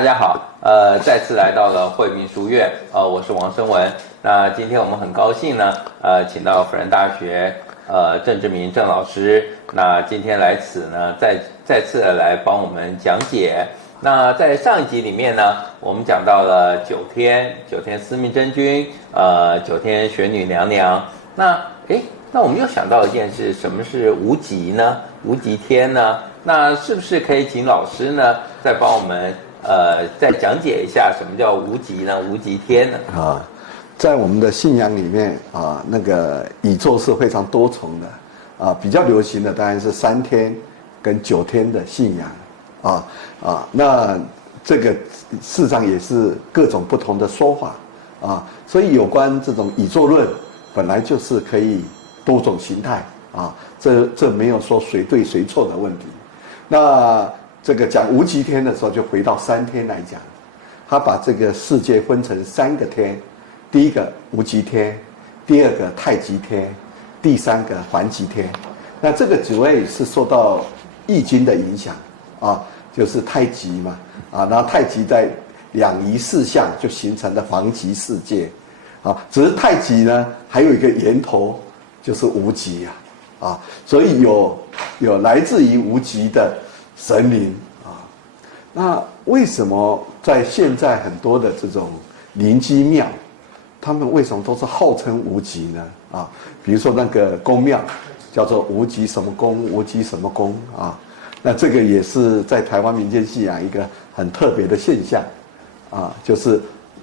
大家好，再次来到了惠民书院，我是王声文。那今天我们很高兴呢，请到辅仁大学郑志明郑老师，那今天来此呢，再次来帮我们讲解。那在上一集里面呢，我们讲到了9天司命真君，9天玄女娘娘。那我们又想到一件事，什么是无极呢？无极天呢？那是不是可以请老师呢，再帮我们再讲解一下什么叫无极呢？无极天呢？在我们的信仰里面那个宇宙是非常多重的比较流行的当然是3天跟9天的信仰那这个事实上也是各种不同的说法所以有关这种宇宙论本来就是可以多种形态这没有说谁对谁错的问题。那这个讲无极天的时候，就回到3天来讲，他把这个世界分成3个天，第一个无极天，第二个太极天，第3个环极天。那这个主要是受到易经的影响就是太极嘛然后太极在2仪4象就形成了黄极世界只是太极呢还有一个源头就是无极所以有来自于无极的神灵那为什么在现在很多的这种灵机庙，他们为什么都是号称无极呢？比如说那个宫庙叫做无极什么宫，无极什么宫那这个也是在台湾民间信仰一个很特别的现象就是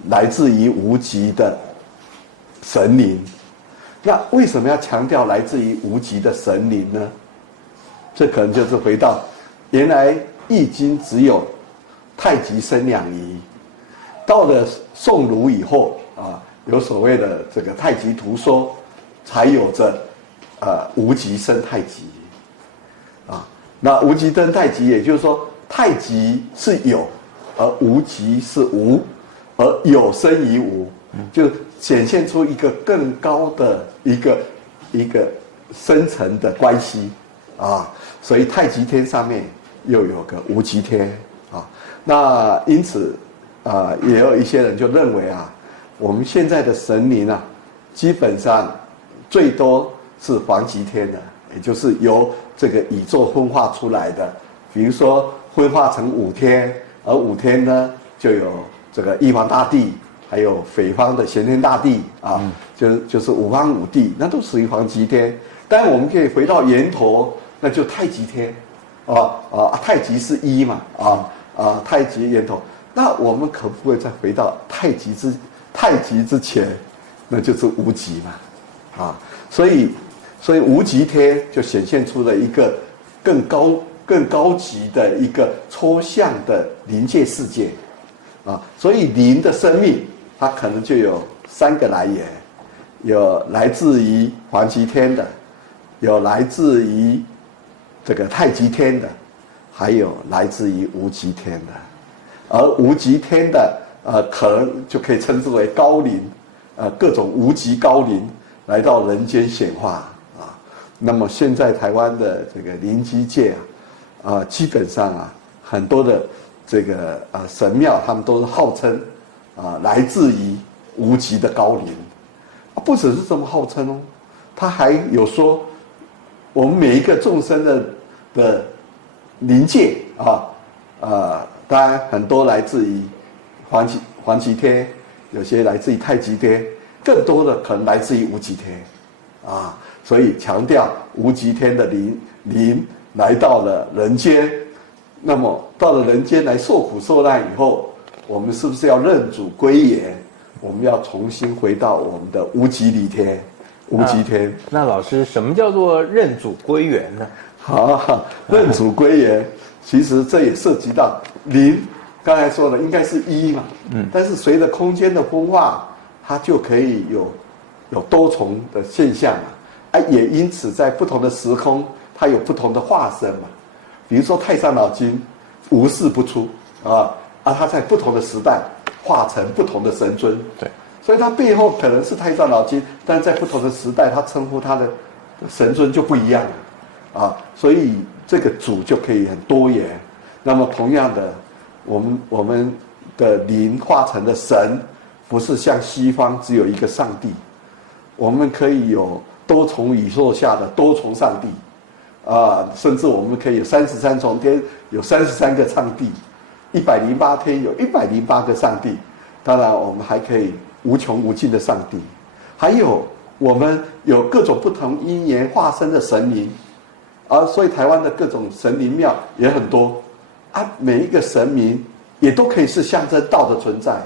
来自于无极的神灵。那为什么要强调来自于无极的神灵呢？这可能就是回到原来易经只有太极生2仪，到了宋儒以后有所谓的这个太极图说，才有着无极生太极那无极生太极，也就是说太极是有，而无极是无，而有生于无，就显现出一个更高的一个深层的关系所以太极天上面又有个无极天那因此也有一些人就认为我们现在的神灵基本上最多是黄极天的，也就是由这个宇宙分化出来的，比如说分化成5天，而5天呢就有这个玉皇大帝，还有北方的玄天大帝就是5方5帝，那都属于黄极天。当然我们可以回到源头，那就太极天太极是一嘛太极源头。那我们可不可以再回到太极之前，那就是无极嘛所以无极天就显现出了一个更高级的一个抽象的灵界世界所以灵的生命它可能就有3个来源，有来自于黄极天的，有来自于这个太极天的，还有来自于无极天的。而无极天的可能就可以称之为高灵各种无极高灵来到人间显化那么现在台湾的这个灵机界基本上很多的这个神庙他们都是号称来自于无极的高灵不只是这么号称他还有说我们每一个众生的灵界当然很多来自于黄极天，有些来自于太极天，更多的可能来自于无极天所以强调无极天的灵来到了人间。那么到了人间来受苦受难以后，我们是不是要认主归元？我们要重新回到我们的无极理天无极天。那老师，什么叫做认主归元呢？认主归元其实这也涉及到灵，刚才说的应该是一嘛但是随着空间的分化，它就可以有多重的现象也因此在不同的时空它有不同的化身嘛。比如说太上老君无世不出他在不同的时代化成不同的神尊，对，所以他背后可能是太上老君，但是在不同的时代他称呼他的神尊就不一样所以这个主就可以很多元。那么同样的，我们的灵化成的神，不是像西方只有一个上帝，我们可以有多重宇宙下的多重上帝，甚至我们可以有33重天，有33个上帝，108天有108个上帝。当然，我们还可以无穷无尽的上帝，还有我们有各种不同因缘化身的神灵，所以台湾的各种神灵庙也很多，每一个神明也都可以是象征道的存在，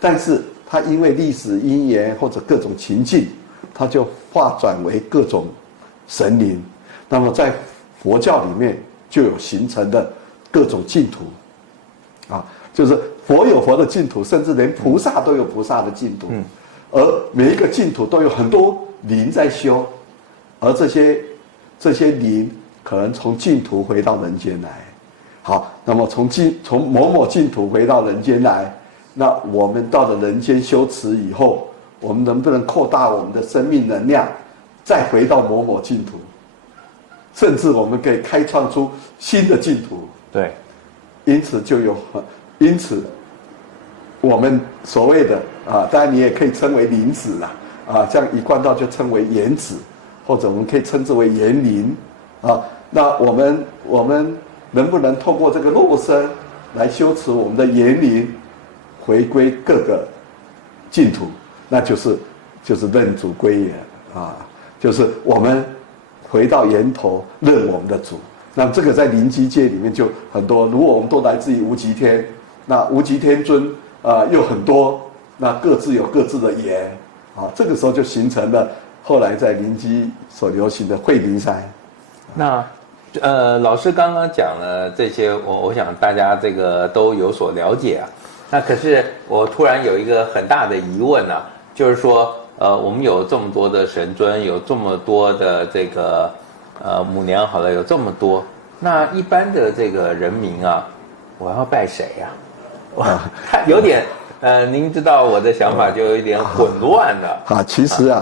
但是它因为历史因缘或者各种情境，它就化转为各种神灵。那么在佛教里面就有形成的各种净土，就是佛有佛的净土，甚至连菩萨都有菩萨的净土，而每一个净土都有很多灵在修，而这些灵可能从净土回到人间来。好，那么从某某净土回到人间来，那我们到了人间修持以后，我们能不能扩大我们的生命能量，再回到某某净土？甚至我们可以开创出新的净土。对，因此我们所谓的当然你也可以称为灵子啦，像一贯道就称为言子，或者我们可以称之为言灵那我们能不能透过这个肉身来修持我们的言灵，回归各个净土？那就是认主归元就是我们回到源头认我们的主。那这个在灵机界里面就很多，如果我们都来自于无极天，那无极天尊又很多，那各自有各自的言这个时候就形成了后来在灵机所流行的慧灵山。那老师刚刚讲了这些，我想大家这个都有所了解那可是我突然有一个很大的疑问就是说我们有这么多的神尊，有这么多的这个母娘，好了，有这么多，那一般的这个人民我要拜谁有点您知道我的想法就有一点混乱了其实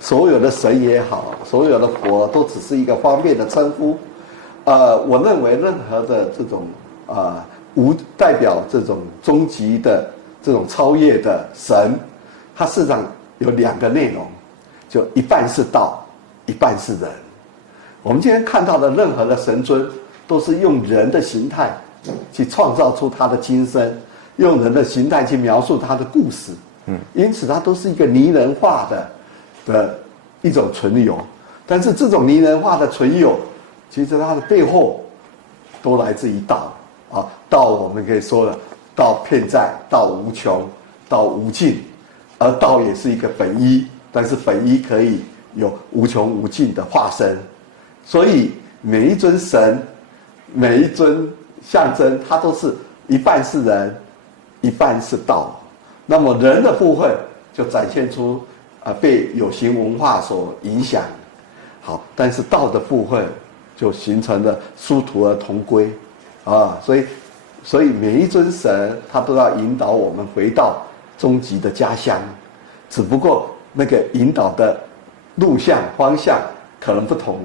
所有的神也好，所有的佛都只是一个方便的称呼。我认为任何的这种无代表这种终极的这种超越的神，它事实上有2个内容，就一半是道，一半是人。我们今天看到的任何的神尊，都是用人的形态去创造出他的今生，用人的形态去描述他的故事。因此它都是一个拟人化的一种存有。但是这种拟人化的存有，其实它的背后都来自于道道我们可以说了，道遍在，道无穷，道无尽，而道也是一个本一，但是本一可以有无穷无尽的化身。所以每一尊神，每一尊象征，它都是一半是人，一半是道。那么人的部分就展现出被有形文化所影响，好，但是道的部分就形成了殊途而同归所以每一尊神他都要引导我们回到终极的家乡，只不过那个引导的路向方向可能不同。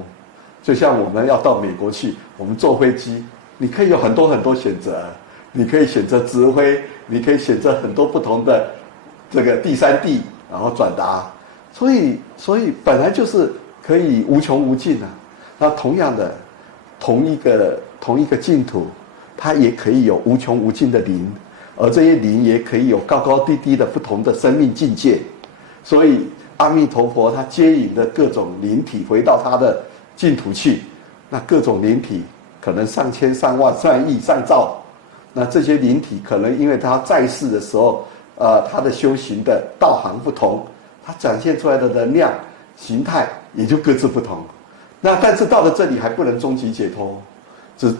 就像我们要到美国去，我们坐飞机，你可以有很多很多选择，你可以选择直飞，你可以选择很多不同的这个第三地，然后转达。所以本来就是可以无穷无尽那同样的，同一个净土，它也可以有无穷无尽的灵，而这些灵也可以有高高低低的不同的生命境界。所以阿弥陀佛他接引的各种灵体回到他的净土去，那各种灵体可能上千上万上亿上兆，那这些灵体可能因为他在世的时候他的修行的道行不同，他展现出来的能量形态也就各自不同。那但是到了这里还不能终极解脱，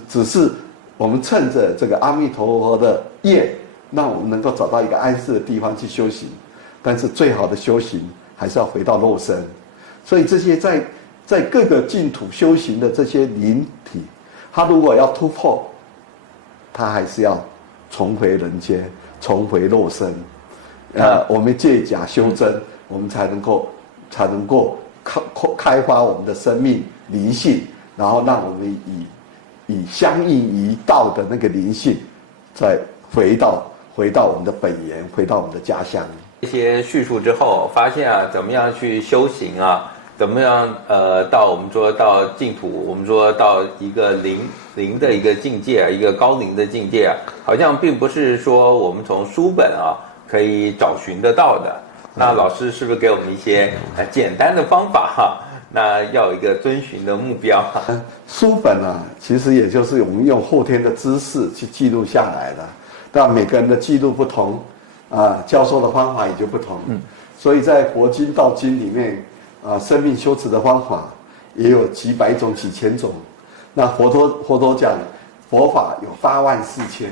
只是我们趁着这个阿弥陀佛的业，让我们能够找到一个安适的地方去修行。但是最好的修行还是要回到肉身。所以这些在各个净土修行的这些灵体，他如果要突破，他还是要重回人间，重回肉身。我们借假修真，我们才能够开发我们的生命灵性，然后让我们以相应于道的那个灵性，再回回到我们的本源，回到我们的家乡。这些叙述之后，发现啊，怎么样去修行啊？怎么样到我们说到净土，我们说到一个灵的一个境界啊，一个高灵的境界啊，好像并不是说我们从书本啊可以找寻得到的。那老师是不是给我们一些简单的方法哈？那要有一个遵循的目标。书本啊，其实也就是我们用后天的知识去记录下来的，但每个人的记录不同，教授的方法也就不同。所以在佛经道经里面，生命修持的方法也有几百种、几千种。那佛陀讲，佛法有84000，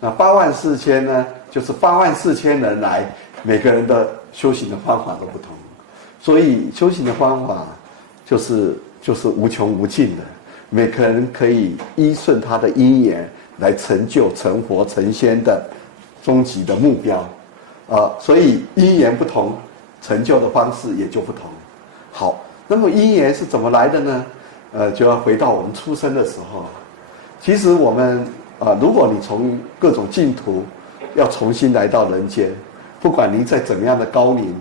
那84000呢，就是84000人来，每个人的修行的方法都不同，所以修行的方法就是无穷无尽的，每个人可以依顺他的因缘来成就成佛成仙的终极的目标，所以因缘不同，成就的方式也就不同。好，那么因缘是怎么来的呢？就要回到我们出生的时候。其实我们如果你从各种净土要重新来到人间，不管你在怎么样的高龄，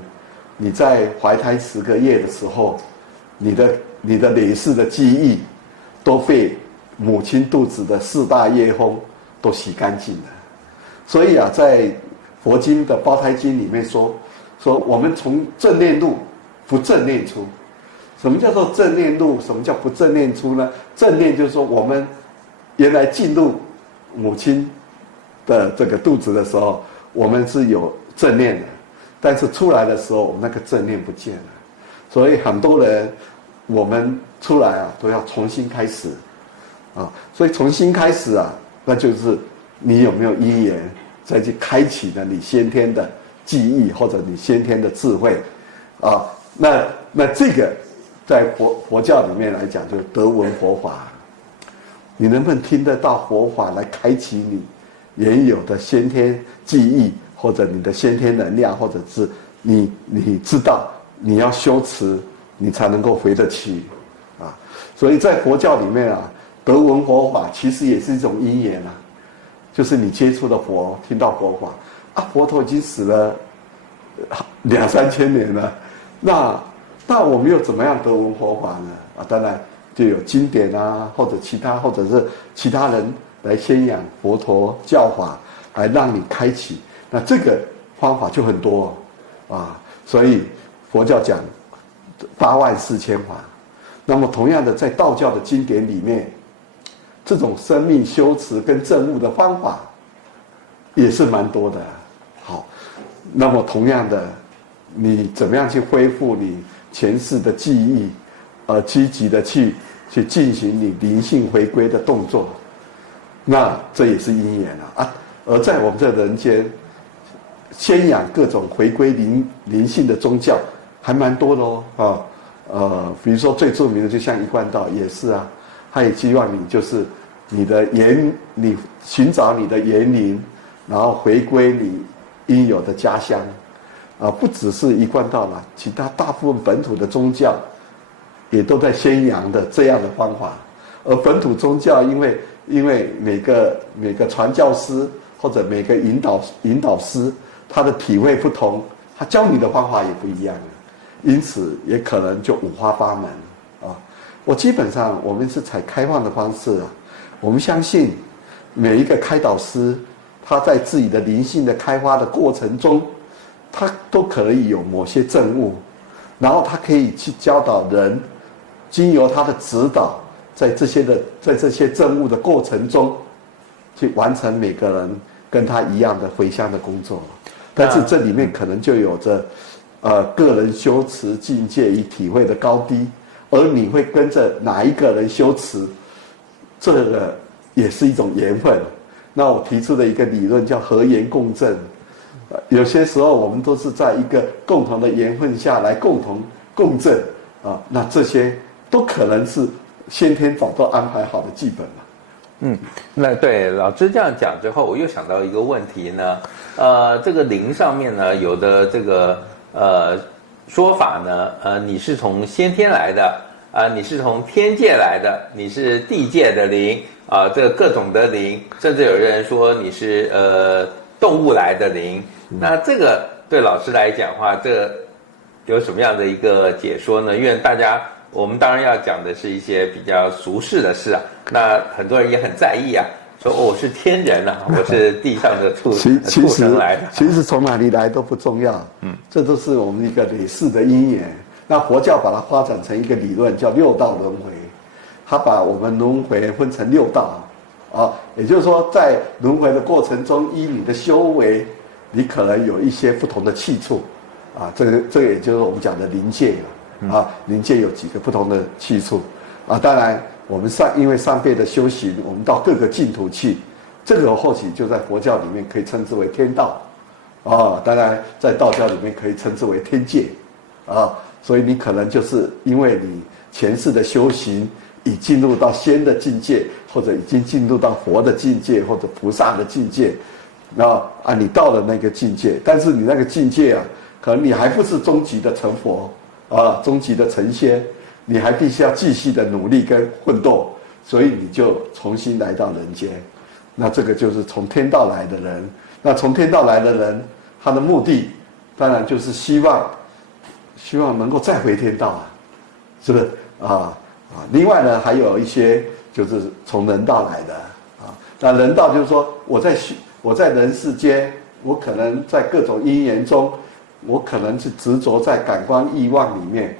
你在怀胎10个月的时候，你的累世的记忆都被母亲肚子的4大业风都洗干净了。所以在佛经的胞胎经里面说我们从正念入，不正念出。什么叫做正念入？什么叫不正念出呢？正念就是说我们原来进入母亲的这个肚子的时候，我们是有正念的，但是出来的时候，我们那个正念不见了。所以很多人我们出来都要重新开始所以重新开始那就是你有没有因缘再去开启了你先天的记忆或者你先天的智慧那这个在佛教里面来讲就是得闻佛法。你能不能听得到佛法来开启你原有的先天记忆，或者你的先天能量，或者是你知道你要修持，你才能够回得起所以在佛教里面得闻佛法其实也是一种因缘就是你接触的佛，听到佛法佛陀已经死了2、3千年了，那我们又怎么样得闻佛法呢？当然就有经典或者是其他人来宣扬佛陀教法，来让你开启。那这个方法就很多所以佛教讲84000法。那么同样的，在道教的经典里面，这种生命修持跟证悟的方法也是蛮多的。好，那么同样的，你怎么样去恢复你前世的记忆，积极的去进行你灵性回归的动作，那这也是因缘而在我们这人间，宣扬各种回归灵性的宗教还蛮多的比如说最著名的就像一贯道也是他也希望你就是你寻找你的园林，然后回归你应有的家乡不只是一贯道啦，其他大部分本土的宗教也都在宣扬的这样的方法。而本土宗教因为每个传教师或者每个引导师他的体会不同，他教你的方法也不一样，因此也可能就五花八门我基本上我们是采开放的方式我们相信每一个开导师他在自己的灵性的开发的过程中，他都可以有某些证悟，然后他可以去教导人，经由他的指导，在这些证悟的过程中，去完成每个人跟他一样的回向的工作。但是这里面可能就有着个人修持境界与体会的高低，而你会跟着哪一个人修持，这个也是一种缘分。那我提出的一个理论叫和缘共振，有些时候我们都是在一个共同的缘分下来共同共振那这些都可能是先天早都安排好的剧本了。那对老师这样讲之后，我又想到一个问题呢，这个灵上面呢，有的这个说法呢，你是从先天来的你是从天界来的，你是地界的灵这个各种的灵，甚至有人说你是动物来的灵。那这个对老师来讲的话，这有什么样的一个解说呢？因为我们当然要讲的是一些比较俗世的事啊，那很多人也很在意啊，说我是天人啊，我是地上的畜生来的。其实从哪里来都不重要，这都是我们一个累世的因缘。那佛教把它发展成一个理论，叫六道轮回，它把我们轮回分成六道啊，也就是说，在轮回的过程中，依你的修为，你可能有一些不同的去处啊，这个也就是我们讲的灵界啊，灵界有几个不同的去处啊。当然，我们因为上辈的修行，我们到各个净土去，这个或许就在佛教里面可以称之为天道啊。当然，在道教里面可以称之为天界啊。所以你可能就是因为你前世的修行已进入到仙的境界，或者已经进入到佛的境界，或者菩萨的境界，你到了那个境界，但是你那个境界啊，可能你还不是终极的成佛啊，终极的成仙，你还必须要继续的努力跟奋斗，所以你就重新来到人间。那这个就是从天道来的人，那从天道来的人，他的目的当然就是希望能够再回天道啊，是不是啊？另外呢，还有一些就是从人道来的啊。那人道就是说，我在人世间，我可能在各种因缘中，我可能是执着在感官欲望里面，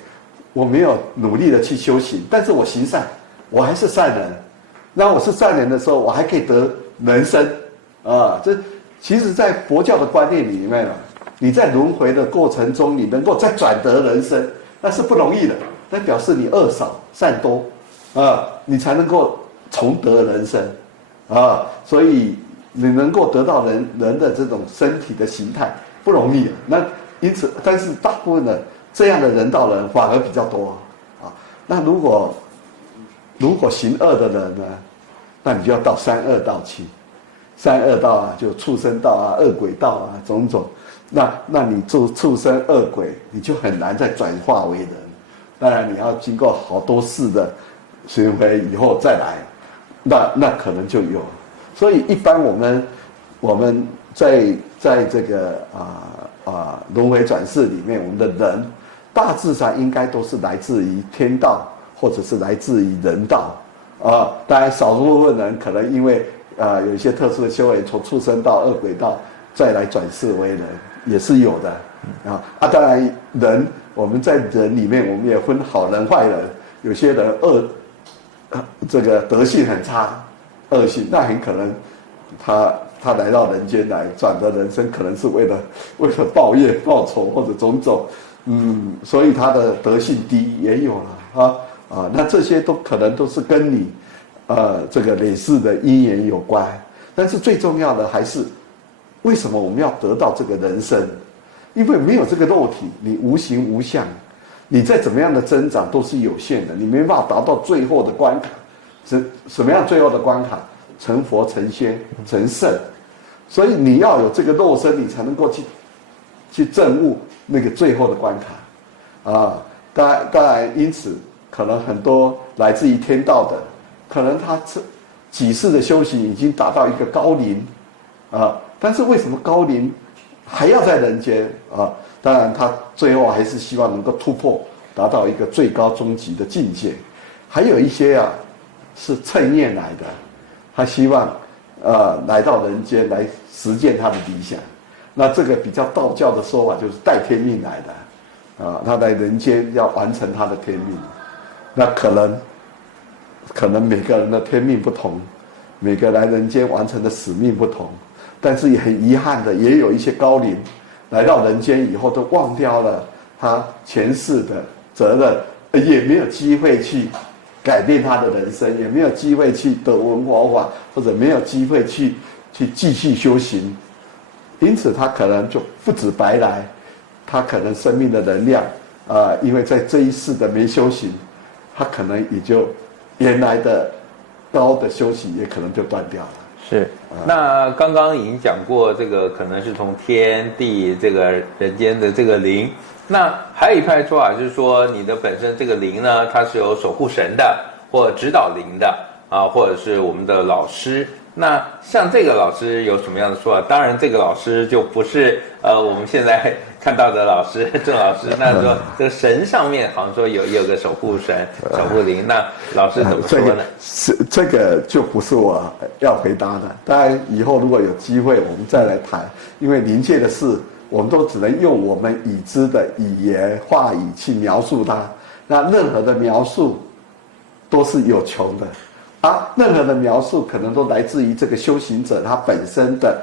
我没有努力的去修行，但是我行善，我还是善人。那我是善人的时候，我还可以得人生啊。这其实，在佛教的观念里面啊，你在轮回的过程中，你能够再转得人生，那是不容易的。那表示你恶少善多啊，你才能够重得人生啊。所以你能够得到人的这种身体的形态不容易。那因此，但是大部分的这样的人道人反而比较多啊。那如果行恶的人呢，那你就要到三恶道去。三恶道啊，就畜生道啊、恶鬼道啊，种种。那你做畜生恶鬼，你就很难再转化为人。当然你要经过好多世的循环以后再来，那可能就有。所以一般我们在这个轮回转世里面，我们的人大致上应该都是来自于天道，或者是来自于人道啊。当然少数部分人可能因为有一些特殊的修为，从畜生道、恶鬼道再来转世为人，也是有的啊。当然人，我们在人里面，我们也分好人坏人。有些人这个德性很差，恶性，那很可能他来到人间来转的人生，可能是为了报业、报仇或者种种，所以他的德性低也有了那这些都可能都是跟你这个累世的因缘有关。但是最重要的还是，为什么我们要得到这个人生？因为没有这个肉体，你无形无相，你再怎么样的增长都是有限的，你没办法达到最后的关卡。什么样最后的关卡？成佛、成仙、成圣。所以你要有这个肉身，你才能够去证悟那个最后的关卡当然，因此可能很多来自于天道的，可能他几世的修行已经达到一个高龄但是为什么高龄还要在人间当然他最后还是希望能够突破，达到一个最高终极的境界。还有一些是趁愿来的，他希望来到人间来实践他的理想。那这个比较道教的说法就是带天命来的他来人间要完成他的天命。那可能每个人的天命不同，每个来人间完成的使命不同，但是也很遗憾的，也有一些高龄来到人间以后都忘掉了他前世的责任，也没有机会去改变他的人生，也没有机会去得闻佛法，或者没有机会去继续修行。因此他可能就不止白来，他可能生命的能量因为在这一世的没修行，他可能也就原来的高的修行也可能就断掉了。是，那刚刚已经讲过，这个可能是从天地这个人间的这个灵。那还有一派说法，就是说你的本身这个灵呢，它是有守护神的，或指导灵的或者是我们的老师那像这个老师有什么样的说法？当然，这个老师就不是我们现在看到的老师郑老师。那说这个神上面好像说有个守护神、守护灵，那老师怎么说呢？这个就不是我要回答的。当然，以后如果有机会，我们再来谈。因为灵界的事，我们都只能用我们已知的语言、话语去描述它。那任何的描述都是有穷的。任何的描述可能都来自于这个修行者他本身的，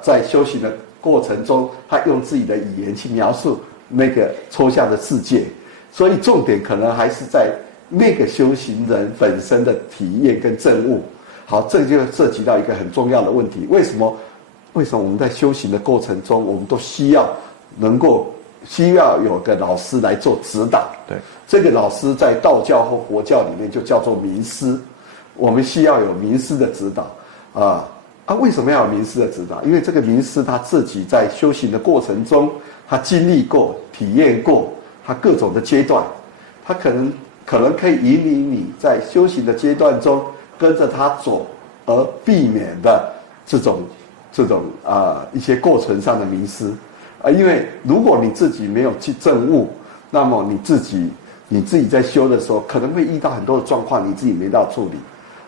在修行的过程中，他用自己的语言去描述那个抽象的世界，所以重点可能还是在那个修行人本身的体验跟证悟。好，这就涉及到一个很重要的问题：为什么我们在修行的过程中，我们都需要有个老师来做指导？对，这个老师在道教或佛教里面就叫做明师。我们需要有名师的指导为什么要有名师的指导？因为这个名师他自己在修行的过程中，他经历过、体验过他各种的阶段，他可能可以引领你在修行的阶段中跟着他走，而避免的这种一些过程上的迷失因为如果你自己没有去证悟，那么你自己在修的时候，可能会遇到很多的状况，你自己没到处理。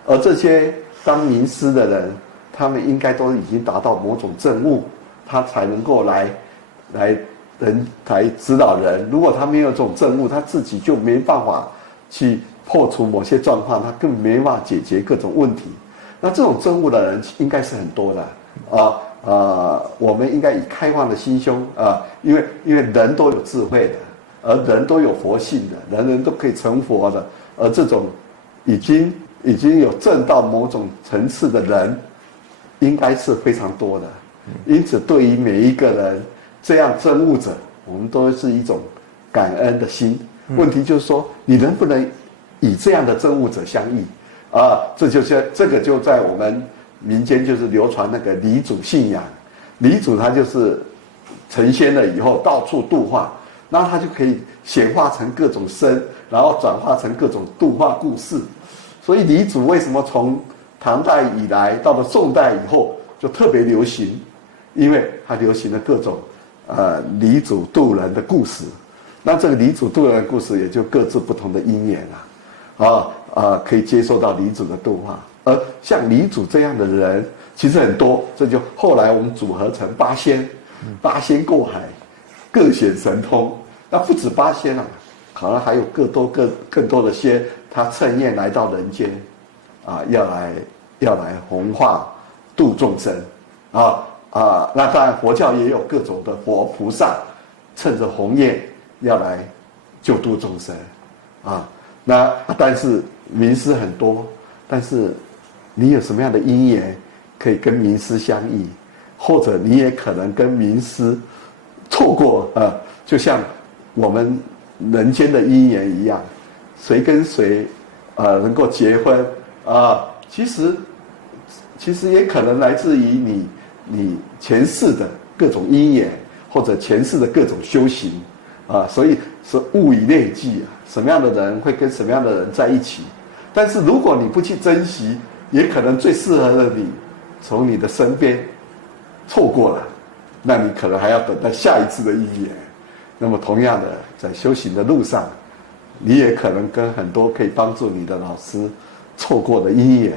而这些当名师的人，他们应该都已经达到某种证悟，他才能够来指导人。如果他没有这种证悟，他自己就没办法去破除某些状况，他更没办法解决各种问题。那这种证悟的人应该是很多的我们应该以开放的心胸因为人都有智慧的，而人都有佛性的，人都可以成佛的，而这种已经有证到某种层次的人，应该是非常多的。因此，对于每一个人这样证悟者，我们都是一种感恩的心。问题就是说，你能不能以这样的证悟者相遇这个就在我们民间就是流传那个离祖信仰。离祖他就是成仙了以后到处度化，那他就可以显化成各种身，然后转化成各种度化故事。所以离祖为什么从唐代以来到了宋代以后就特别流行？因为它流行了各种离祖渡人的故事。那这个离祖渡人的故事也就各自不同的因缘可以接受到离祖的度化。而像离祖这样的人其实很多，这就后来我们组合成八仙过海，各显神通。那不止八仙可能还有更多的仙，他乘愿来到人间要来弘化度众生那当然佛教也有各种的佛菩萨趁着鸿愿要来救度众生但是名师很多，但是你有什么样的因缘可以跟名师相遇，或者你也可能跟名师错过就像我们人间的因缘一样，谁跟谁能够结婚其实也可能来自于你前世的各种因缘，或者前世的各种修行所以是物以类聚什么样的人会跟什么样的人在一起。但是如果你不去珍惜，也可能最适合的你从你的身边错过了，那你可能还要等待下一次的因缘。那么同样的，在修行的路上，你也可能跟很多可以帮助你的老师错过的因缘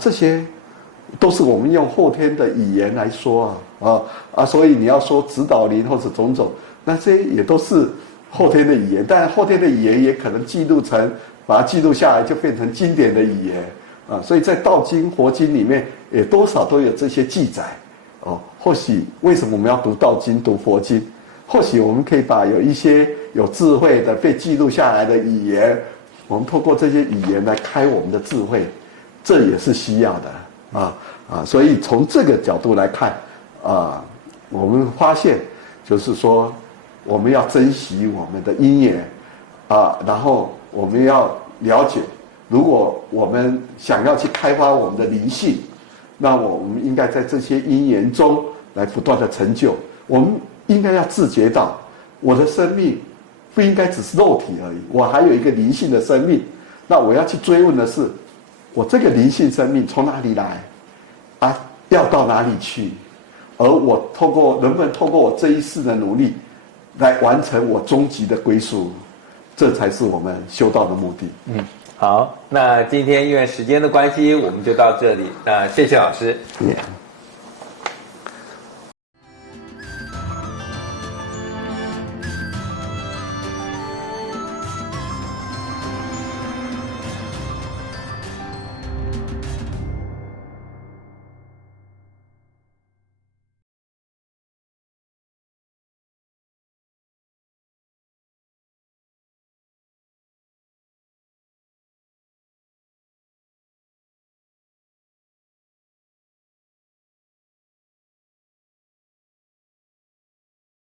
这些都是我们用后天的语言来说所以你要说指导灵或者种种，那些也都是后天的语言。但后天的语言也可能把它记录下来，就变成经典的语言所以在道经、佛经里面也多少都有这些记载或许为什么我们要读道经、读佛经？或许我们可以把有一些有智慧的被记录下来的语言，我们透过这些语言来开我们的智慧，这也是需要的所以从这个角度来看我们发现就是说，我们要珍惜我们的因缘然后我们要了解，如果我们想要去开发我们的灵性，那我们应该在这些因缘中来不断的成就。我们应该要自觉到，我的生命不应该只是肉体而已，我还有一个灵性的生命。那我要去追问的是，我这个灵性生命从哪里来？要到哪里去，而我能不能透过我这一世的努力，来完成我终极的归宿，这才是我们修道的目的。好，那今天因为时间的关系，我们就到这里。那谢谢老师。Yeah.